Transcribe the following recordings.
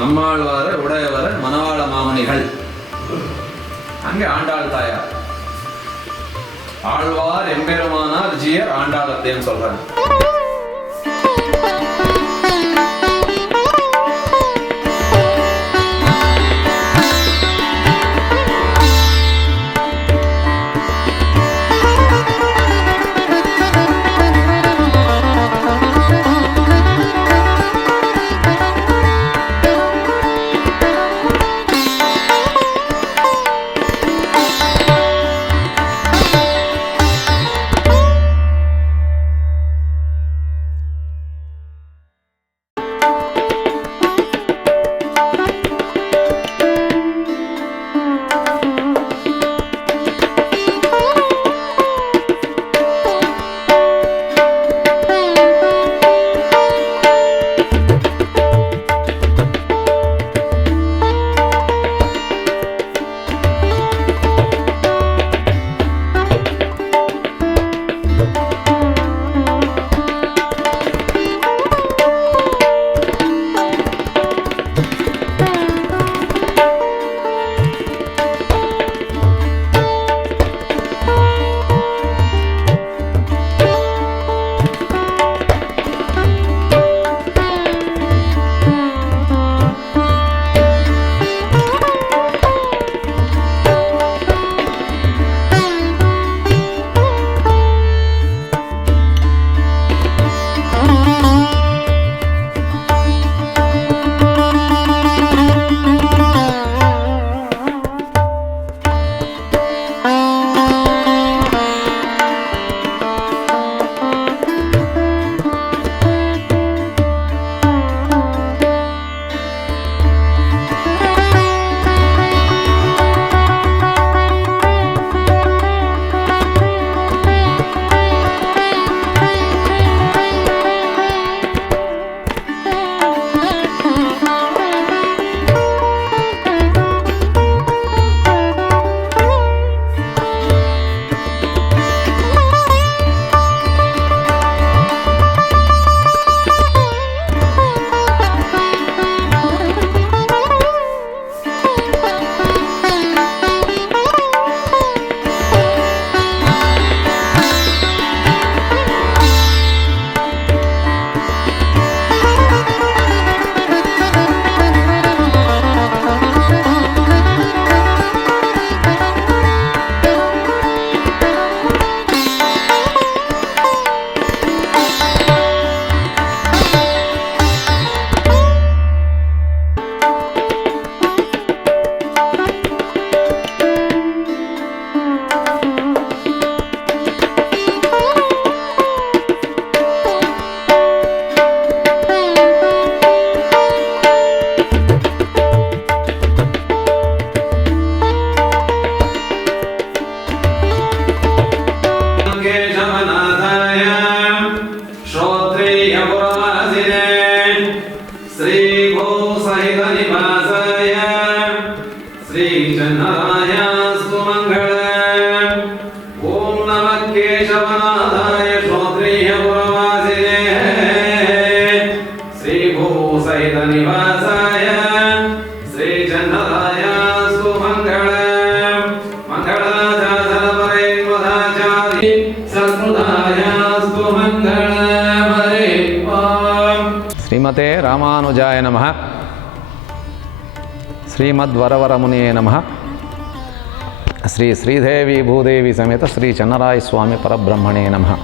நம்மாழ்வார உடையவர மணவாள மாமணிகள். அங்கே ஆண்டாள் தாயார். ஆழ்வார் எம்பெருமானார் ஜியர் ஆண்டாளத்தேன்னு சொல்றாங்க. ஸ்ரீமதே ராமானுஜாய நமஹ. ஸ்ரீமத் வரவரமுனியே நமஹ. ஸ்ரீ ஸ்ரீதேவி பூதேவி சமேத ஸ்ரீ சென்னராய சுவாமி பரபிரம்மணே நமஹ.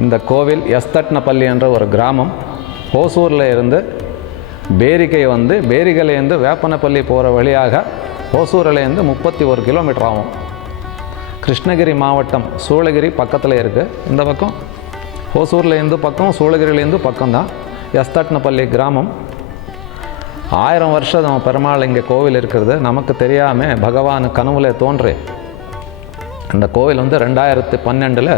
இந்த கோவில் எஸ்தட்னப்பள்ளி என்ற ஒரு கிராமம். ஹோசூரில் இருந்து பேரிகை வந்து பேரிகையிலேருந்து வேப்பனப்பள்ளி போகிற வழியாக ஹோசூரிலேருந்து 31 கிலோமீட்டர் ஆகும். கிருஷ்ணகிரி மாவட்டம் சூளகிரி பக்கத்தில் இருக்குது. இந்த பக்கம் ஹோசூர்லேருந்து பக்கம், சூளகிரிலேருந்து பக்கம்தான் எஸ்தட்னப்பள்ளி கிராமம். 1000 வருஷம் பெருமாள் இங்கே கோவில் இருக்கிறது. நமக்கு தெரியாமல் பகவான் கனவுல தோன்றி அந்த கோவில் வந்து 2012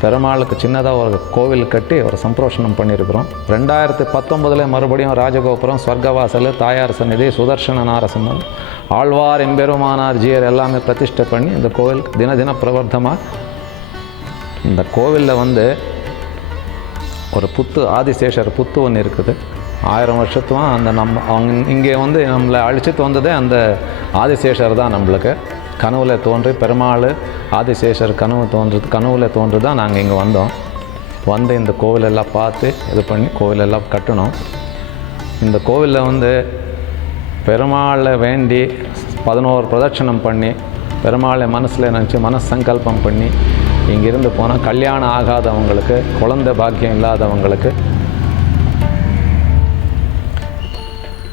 பெருமாளுக்கு சின்னதாக ஒரு கோவில் கட்டி ஒரு சம்பிரோஷனம் பண்ணியிருக்கிறோம். 2019 மறுபடியும் ராஜகோபுரம், ஸ்வர்கவாசல், தாயார் சந்நிதி, சுதர்சன நாரசிம்மன், ஆழ்வார் எம்பெருமானார் ஜீயர் எல்லாமே பிரதிஷ்டை பண்ணி இந்த கோவில் தின பிரவர்த்தமாக. இந்த கோவிலில் வந்து ஒரு புத்து, ஆதிசேஷர் புத்து ஒன்று இருக்குது. 1000 வருஷத்துவா அந்த அவங்க இங்கே வந்து நம்மளை அழிச்சிட்டு வந்ததே அந்த ஆதிசேஷர் தான். நம்மளுக்கு கனவுல தோன்றி பெருமாள் ஆதிசேஷர் கனவுல தோன்றி தான் நாங்கள் இங்கே வந்தோம். வந்து இந்த கோவிலெல்லாம் பார்த்து இது பண்ணி கோவிலெல்லாம் கட்டணும். இந்த கோவிலில் வந்து பெருமாளை வேண்டி 11 பிரதட்சணம் பண்ணி பெருமாளை மனசில் நினச்சி மனசங்கல்பம் பண்ணி இங்கிருந்து போனால் கல்யாணம் ஆகாதவங்களுக்கு, குழந்தை பாக்கியம் இல்லாதவங்களுக்கு,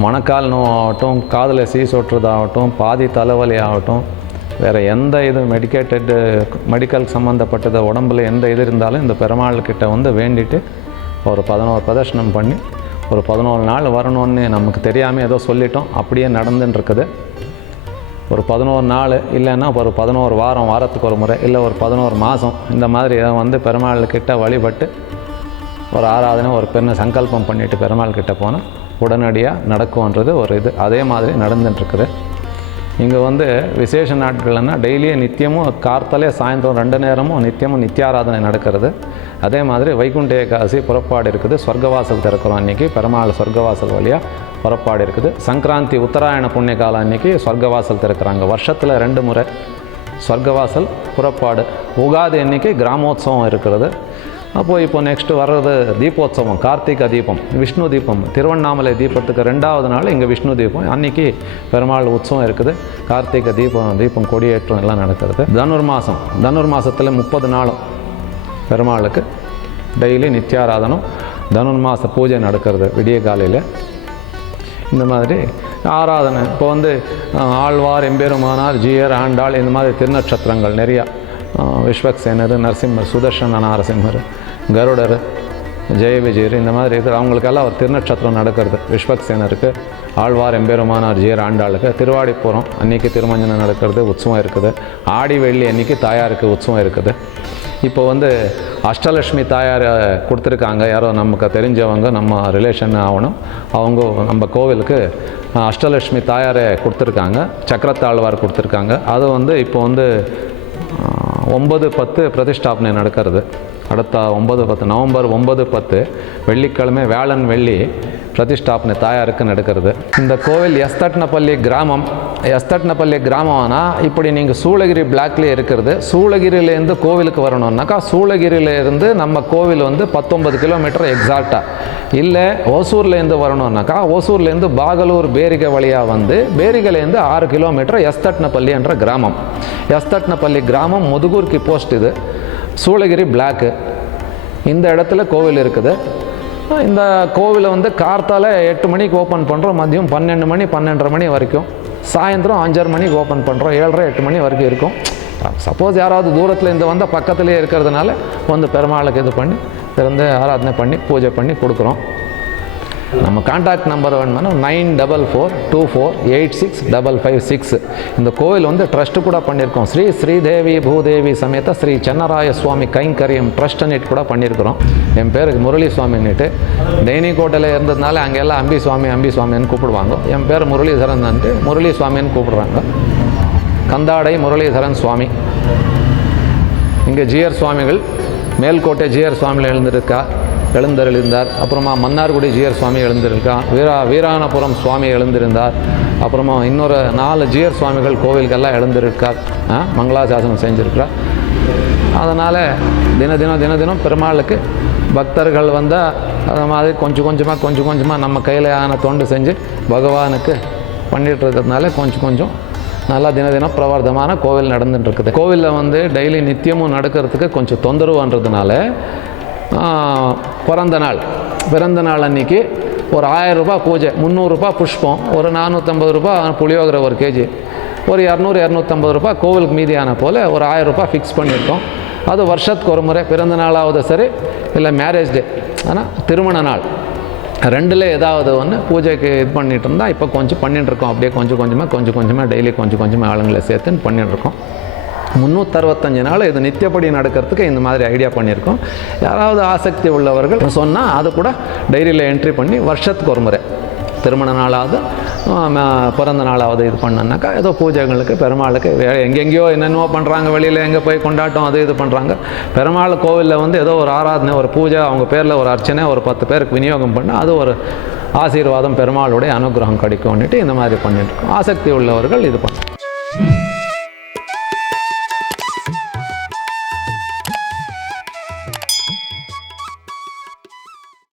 மணக்கால் நோவாகட்டும், காதில் சீசொட்டுறதாகட்டும், பாதி தலைவலி ஆகட்டும், வேறு எந்த இது மெடிக்கல் சம்மந்தப்பட்டது உடம்புல எந்த இது இருந்தாலும் இந்த பெருமாள்கிட்ட வந்து வேண்டிட்டு ஒரு 11 பிரதர்ஷனம் பண்ணி ஒரு 14 நாள் வரணும்னு நமக்கு தெரியாமல் ஏதோ சொல்லிட்டோம். அப்படியே நடந்துன்னு இருக்குது. ஒரு 11 நாள் இல்லைன்னா ஒரு 11 வாரம், வாரத்துக்கு ஒரு முறை, இல்லை ஒரு 11 மாதம் இந்த மாதிரி வந்து பெருமாள்கிட்ட வழிபட்டு ஒரு ஆராதனை ஒரு பெண்ணை சங்கல்பம் பண்ணிவிட்டு பெருமாள்கிட்ட போனால் உடனடியாக நடக்கும்ன்றது ஒரு இது. அதே மாதிரி நடந்துட்டுருக்குது. இங்கே வந்து விசேஷ நாட்கள்னா டெய்லியும் நித்தியமும் கார்த்தாலே சாயந்தரம் 2 நேரமும் நித்தியமும் நித்தியாராதனை நடக்கிறது. அதே மாதிரி வைகுண்ட ஏகாதசி புறப்பாடு இருக்குது. சொர்க்கவாசல் திறக்கிறோம் அன்றைக்கி. பெருமாள் சொர்க்கவாசல் வழியாக புறப்பாடு இருக்குது. சங்கராந்தி உத்தராயண புண்ணிய காலம் அன்றைக்கி சொர்க்கவாசல் திறக்கிறாங்க. வருஷத்தில் 2 முறை சொர்க்கவாசல் புறப்பாடு. உகாதி அன்றைக்கி கிராமோத்சவம் இருக்கிறது. அப்போது இப்போ நெக்ஸ்ட்டு வர்றது தீபோத்சவம், கார்த்திகை தீபம், விஷ்ணு தீபம். திருவண்ணாமலை தீபத்துக்கு 2வது நாள் இங்கே விஷ்ணு தீபம். அன்றைக்கி பெருமாள் உற்சவம் இருக்குது. கார்த்திகை தீபம் கொடியேற்றம் எல்லாம் நடக்கிறது. தனுர் மாதத்தில் 30 நாளும் பெருமாளுக்கு டெய்லி நித்தியாராதனம், தனுர்மாச பூஜை நடக்கிறது விடிய காலையில். இந்த மாதிரி ஆராதனை இப்போ வந்து ஆழ்வார் எம்பெருமானார் ஜீயர் ஆண்டாள் இந்த மாதிரி திருநட்சத்திரங்கள் நிறையா, விஸ்வக்சேனர், நரசிம்மர், சுதர்சன நாரசிம்மர், கருடர், ஜெய விஜயர் இந்த மாதிரி இருக்கிற அவங்களுக்கெல்லாம் ஒரு திருநட்சத்திரம் நடக்கிறது. விஸ்வக்சேனருக்கு, ஆழ்வார் எம்பெருமானார் ஜீயர் ஆண்டாளுக்கு திருவாடிப்புறம் அன்றைக்கி திருமஞ்சனம் நடக்கிறது, உற்சவம் இருக்குது. ஆடி வெள்ளி அன்றைக்கி தாயாருக்கு உற்சவம் இருக்குது. இப்போ வந்து அஷ்டலட்சுமி தாயார் கொடுத்துருக்காங்க. யாரோ நமக்கு தெரிஞ்சவங்க, நம்ம ரிலேஷன் ஆகணும், அவங்க நம்ம கோவிலுக்கு அஷ்டலட்சுமி தாயாரை கொடுத்துருக்காங்க. சக்கரத்தாழ்வார் கொடுத்துருக்காங்க. அது வந்து இப்போ வந்து 9-10 பிரதிஷ்டாபனை நடக்கிறது. அடுத்த 9-10 நவம்பர் 9-10 வெள்ளிக்கிழமை வேளன் வெள்ளி பிரதிஷ்டாபனை தாயாருக்கு நடக்கிறது. இந்த கோவில் எஸ்தட்னப்பள்ளி கிராமம்னா இப்படி நீங்கள் சூளகிரி பிளாக்லேயே இருக்கிறது. சூளகிரியிலேருந்து கோவிலுக்கு வரணுன்னாக்கா சூளகிரியிலேருந்து நம்ம கோவில் வந்து 19 கிலோமீட்டர் எக்ஸாக்டாக. இல்லை ஓசூர்லேருந்து வரணுன்னாக்கா ஓசூர்லேருந்து பாகலூர் பேரிகை வழியாக வந்து பேரிகைலேருந்து 6 கிலோமீட்டர் எஸ்தட்னப்பள்ளி என்ற கிராமம். எஸ்தட்னப்பள்ளி கிராமம் முதுகூர்க்கு போஸ்ட். இது சூளகிரி பிளாக்கு. இந்த இடத்துல கோவில் இருக்குது. இந்த கோவிலை வந்து கார்த்தால 8 மணிக்கு ஓப்பன் பண்ணுறோம், மதியம் 12 மணி 12:30 மணி வரைக்கும், சாயந்தரம் 5:30 மணிக்கு ஓப்பன் பண்ணுறோம், 7:30-8 மணி வரைக்கும் இருக்கும். சப்போஸ் யாராவது தூரத்தில் இந்த வந்து பக்கத்துலேயே இருக்கிறதுனால வந்து பெருமாளுக்கு இது பண்ணி திறந்து ஆராதனை பண்ணி பூஜை பண்ணி கொடுக்குறோம். நம்ம கான்டாக்ட் நம்பர் வேணும்னா 9424286556. இந்த கோவில் வந்து ட்ரஸ்ட்டு கூட பண்ணியிருக்கோம். ஸ்ரீ ஸ்ரீதேவி பூதேவி சமேத ஸ்ரீ சென்னராய சுவாமி கைங்கரியம் ட்ரஸ்ட் அன்னிட்டு கூட பண்ணியிருக்கிறோம். என் பேர் முரளி சுவாமின்னுட்டு. டெய்னிக்கோட்டையில் இருந்ததுனால அங்கெல்லாம் அம்பி சுவாமின்னு கூப்பிடுவாங்க. என் பேர் முரளிதரன்ட்டு முரளி சுவாமின்னு கூப்பிடுறாங்க. கந்தாடை முரளிதரன் சுவாமி. இங்கே ஜிஆர் சுவாமிகள் மேல்கோட்டை ஜிஆர் சுவாமிகள் எழுந்திருந்தார். அப்புறமா மன்னார்குடி ஜிஆர் சுவாமி எழுந்திருக்கார். வீராணபுரம் சுவாமி எழுந்திருந்தார். அப்புறமா இன்னொரு 4 ஜிஆர் சுவாமிகள் கோவில்கள்லாம் எழுந்திருக்கார், மங்களாசாசனம் செஞ்சுருக்கிறார். அதனால் தினம் பெருமாளுக்கு பக்தர்கள் வந்தால் அது மாதிரி கொஞ்சம் கொஞ்சமாக நம்ம கையில் ஆன தொண்டு செஞ்சு பகவானுக்கு பண்ணிகிட்டு இருக்கிறதுனால கொஞ்சம் நல்லா தினம் பிரவர்த்தமான கோவில் நடந்துட்டு இருக்குது. கோவிலில் வந்து டெய்லி நித்தியமும் நடக்கிறதுக்கு கொஞ்சம் தொந்தரவுன்றதுனால பிறந்த நாள் அன்றைக்கி ஒரு 1000 ரூபாய் பூஜை, 300 ரூபாய் புஷ்பம், ஒரு 450 ரூபாய் புளியோகரை 1 kg, ஒரு 200-250 ரூபாய் கோவிலுக்கு மீதியான போல் ஒரு 1000 ரூபாய் ஃபிக்ஸ் பண்ணியிருக்கோம். அது வருஷத்துக்கு ஒரு முறை, பிறந்த நாளாவது சரி இல்லை மேரேஜ் டே, ஆனால் திருமண நாள், 2ல் ஏதாவது ஒன்று பூஜைக்கு இது பண்ணிகிட்டு இருந்தால் இப்போ கொஞ்சம் பண்ணிட்டுருக்கோம். அப்படியே கொஞ்சமாக டெய்லி கொஞ்சமாக ஆளுங்களை சேர்த்துன்னு பண்ணிட்டுருக்கோம். 365 நாள் இது நித்தியப்படி நடக்கிறதுக்கு இந்த மாதிரி ஐடியா பண்ணியிருக்கோம். யாராவது ஆசக்தி உள்ளவர்கள் சொன்னால் அது கூட டைரியில் என்ட்ரி பண்ணி வருஷத்துக்கு ஒரு முறை திருமண நாளாவது பிறந்த நாளாவது இது பண்ணோன்னாக்கா ஏதோ பூஜைகளுக்கு பெருமாளுக்கு எங்கெங்கேயோ என்னென்னவோ பண்ணுறாங்க, வெளியில் எங்கே போய் கொண்டாட்டம் அது இது பண்ணுறாங்க. பெருமாள் கோவிலில் வந்து ஏதோ ஒரு ஆராதனை, ஒரு பூஜை, அவங்க பேரில் ஒரு அர்ச்சனை, ஒரு 10 பேருக்கு விநியோகம் பண்ணால் அது ஒரு ஆசீர்வாதம், பெருமாளுடைய அனுகிரகம் கிடைக்கும்னுட்டு இந்த மாதிரி பண்ணிட்டுருக்கோம். ஆசக்தி உள்ளவர்கள் இது பண்ணுறோம்.